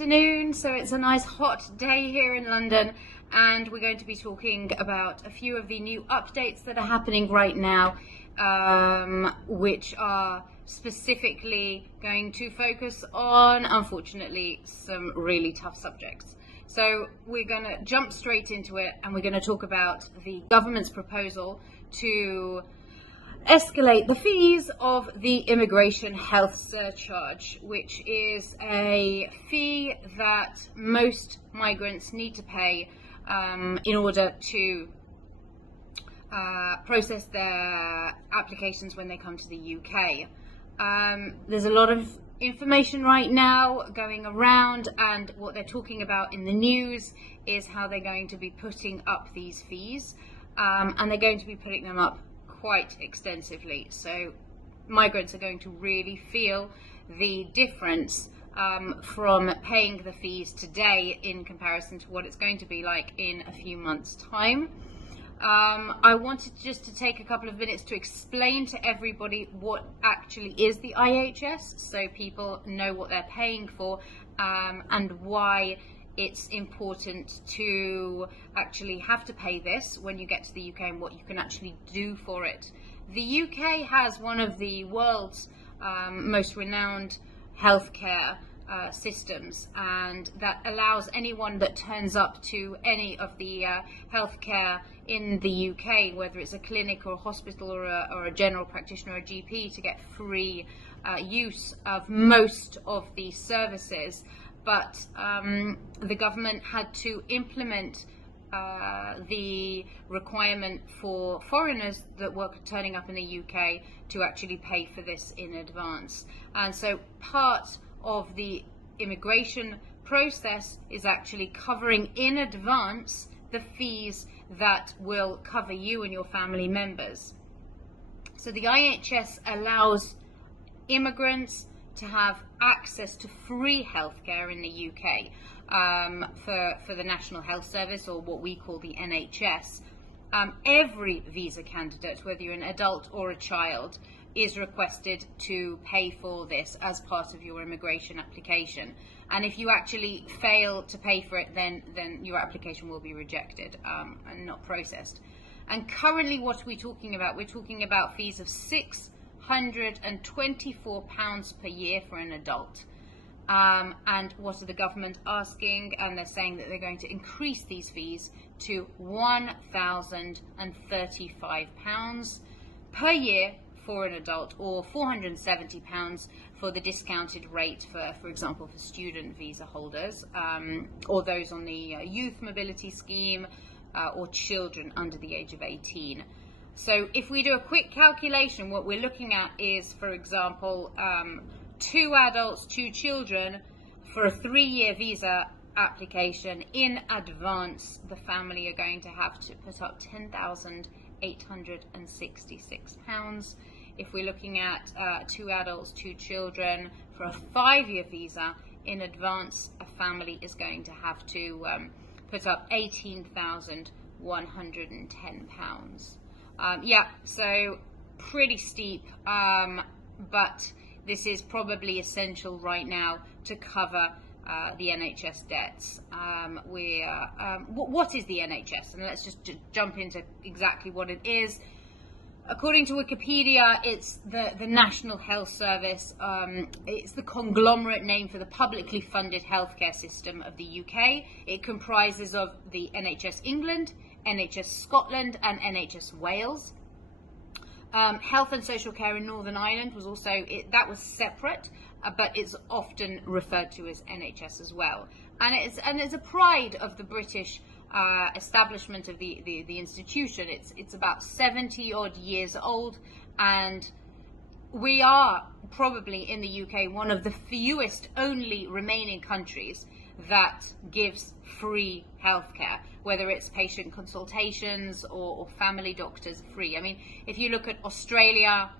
afternoon, so it's a nice hot day here in London, and we're going to be talking about a few of the new updates that are happening right now, which are specifically going to focus on, unfortunately, some really tough subjects. So we're going to jump straight into it, and we're going to talk about the government's proposal to escalate the fees of the immigration health surcharge, which is a fee that most migrants need to pay in order to process their applications when they come to the UK. There's a lot of information right now going around, and what they're talking about in the news is how they're going to be putting up these fees, and they're going to be putting them up quite extensively. So migrants are going to really feel the difference from paying the fees today in comparison to what it's going to be like in a few months' time. I wanted just to take a couple of minutes to explain to everybody what actually is the IHS, so people know what they're paying for, and why it's important to actually have to pay this when you get to the UK, and what you can actually do for it. The UK has one of the world's most renowned healthcare systems, and that allows anyone that turns up to any of the healthcare in the UK, whether it's a clinic or a hospital or a general practitioner or a GP, to get free use of most of these services. But the government had to implement the requirement for foreigners that were turning up in the UK to actually pay for this in advance. And so part of the immigration process is actually covering in advance the fees that will cover you and your family members. So the IHS allows immigrants to have access to free healthcare in the UK for the National Health Service, or what we call the NHS. Every visa candidate, whether you're an adult or a child, is requested to pay for this as part of your immigration application. And if you actually fail to pay for it, then your application will be rejected and not processed. And currently what we're talking about fees of £624 per year for an adult. And what are the government asking? And they're saying that they're going to increase these fees to £1,035 per year for an adult, or £470 for the discounted rate for example, for student visa holders, or those on the youth mobility scheme, or children under the age of 18. So if we do a quick calculation, what we're looking at is, for example, 2 adults, 2 children, for a 3-year visa application in advance, the family are going to have to put up £10,866. If we're looking at 2 adults, 2 children, for a 5-year visa in advance, a family is going to have to put up £18,110. Yeah, so pretty steep, but this is probably essential right now to cover the NHS debts. What is the NHS? And let's just jump into exactly what it is. According to Wikipedia, it's the National Health Service. It's the conglomerate name for the publicly funded healthcare system of the UK. It comprises of the NHS England, NHS Scotland, and NHS Wales. Health and social care in Northern Ireland was also, that was separate, but it's often referred to as NHS as well. And it's a pride of the British establishment of the institution. It's about 70 odd years old, and we are probably in the UK one of the fewest only remaining countries that gives free healthcare, whether it's patient consultations or family doctors free. I mean, if you look at Australia,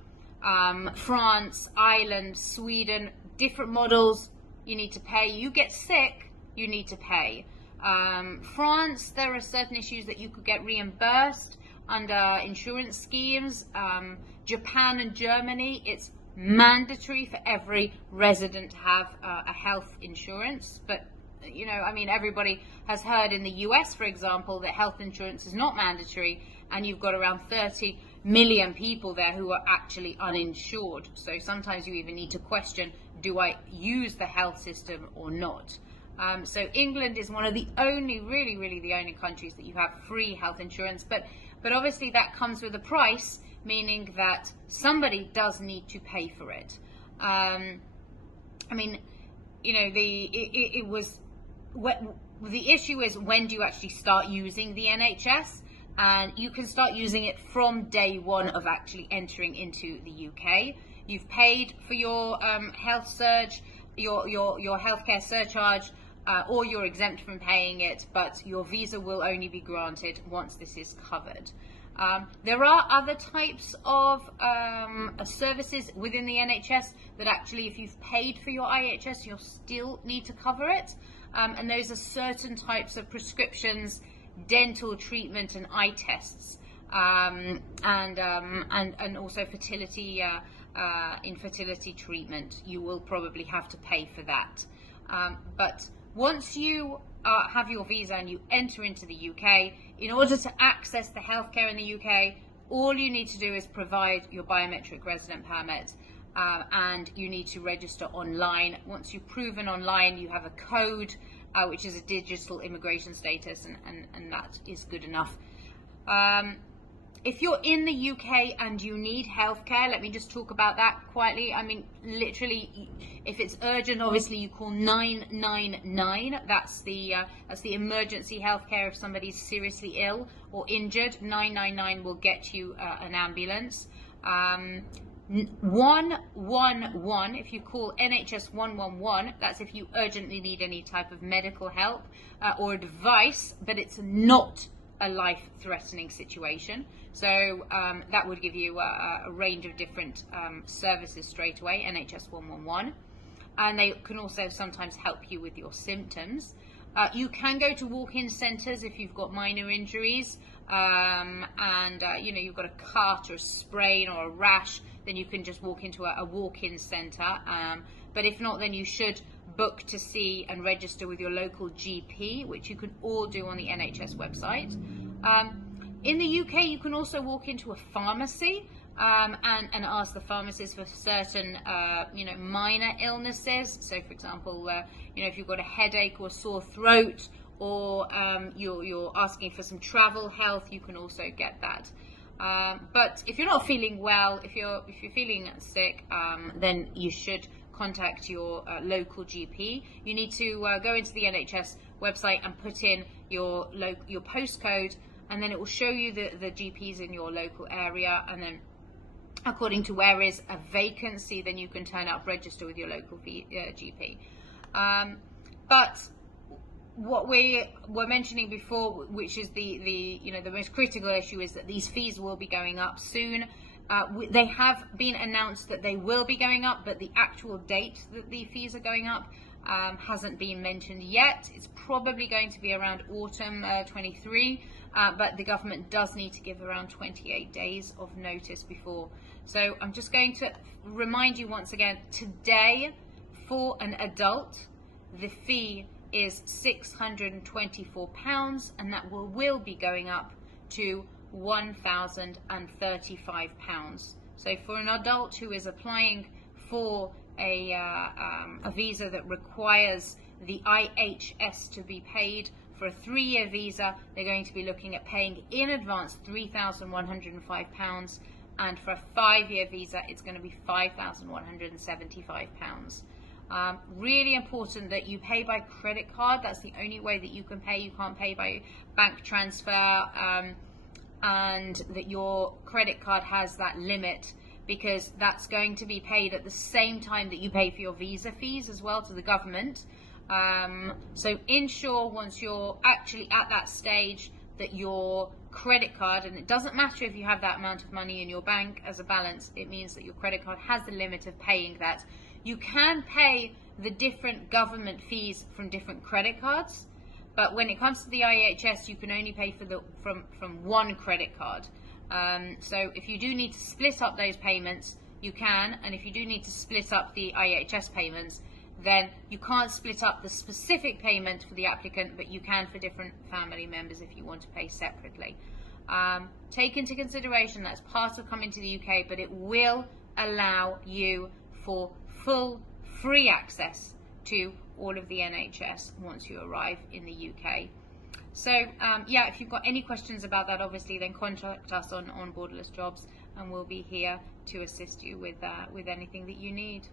France, Ireland, Sweden, different models, you need to pay. You get sick, you need to pay. France, there are certain issues that you could get reimbursed under insurance schemes. Japan and Germany, it's mandatory for every resident to have a health insurance, but you know, I mean, everybody has heard in the US, for example, that health insurance is not mandatory, and you've got around 30 million people there who are actually uninsured. So sometimes you even need to question, do I use the health system or not? So England is one of the only, really the only countries that you have free health insurance, but obviously that comes with a price, meaning that somebody does need to pay for it. I mean, you know, the issue is, when do you actually start using the NHS? And you can start using it from day one of actually entering into the UK. You've paid for your health surge, your healthcare surcharge, or you're exempt from paying it, but your visa will only be granted once this is covered. There are other types of services within the NHS that actually, if you've paid for your IHS, you'll still need to cover it. And those are certain types of prescriptions, dental treatment and eye tests, and also infertility treatment. You will probably have to pay for that. But once you have your visa and you enter into the UK, in order to access the healthcare in the UK, all you need to do is provide your biometric resident permit, and you need to register online. Once you've proven online, you have a code, which is a digital immigration status, and that is good enough. If you're in the UK and you need healthcare, let me just talk about that quietly. I mean, literally, if it's urgent, obviously you call 999. That's the emergency healthcare if somebody's seriously ill or injured. 999 will get you an ambulance. 111, if you call NHS 111, that's if you urgently need any type of medical help or advice, but it's not a life-threatening situation. So that would give you a range of different services straight away, NHS 111. And they can also sometimes help you with your symptoms. You can go to walk-in centres if you've got minor injuries, and you know, you've got a cut or a sprain or a rash, then you can just walk into a walk-in centre. But if not, then you should book to see and register with your local GP, which you can all do on the NHS website. In the UK, you can also walk into a pharmacy and ask the pharmacist for certain, you know, minor illnesses. So, for example, you know, if you've got a headache or sore throat, or you're asking for some travel health, you can also get that. But if you're not feeling well, if you're feeling sick, then you should contact your local GP. You need to go into the NHS website and put in your postcode, and then it will show you the GPs in your local area, and then according to where is a vacancy, then you can turn up, register with your local GP. But what we were mentioning before, which is the most critical issue, is that these fees will be going up soon. They have been announced that they will be going up, but the actual date that the fees are going up hasn't been mentioned yet. It's probably going to be around autumn 23, but the government does need to give around 28 days of notice before. So I'm just going to remind you once again, today for an adult, the fee is £624, and that will be going up to £1,035. So for an adult who is applying for a visa that requires the IHS to be paid, for a 3-year visa, they're going to be looking at paying in advance £3,105, and for a 5-year visa, it's going to be £5,175. Really important that you pay by credit card. That's the only way that you can pay. You can't pay by bank transfer, and that your credit card has that limit, because that's going to be paid at the same time that you pay for your visa fees as well to the government. So ensure once you're actually at that stage that your credit card, and it doesn't matter if you have that amount of money in your bank as a balance, it means that your credit card has the limit of paying that. You can pay the different government fees from different credit cards, but when it comes to the IHS, you can only pay for from one credit card. So if you do need to split up those payments, you can, and if you do need to split up the IHS payments, then you can't split up the specific payment for the applicant, but you can for different family members if you want to pay separately. Take into consideration that's part of coming to the UK, but it will allow you for full free access to all of the NHS once you arrive in the UK. So yeah, if you've got any questions about that, obviously, then contact us on Borderless-Jobs, and we'll be here to assist you with anything that you need.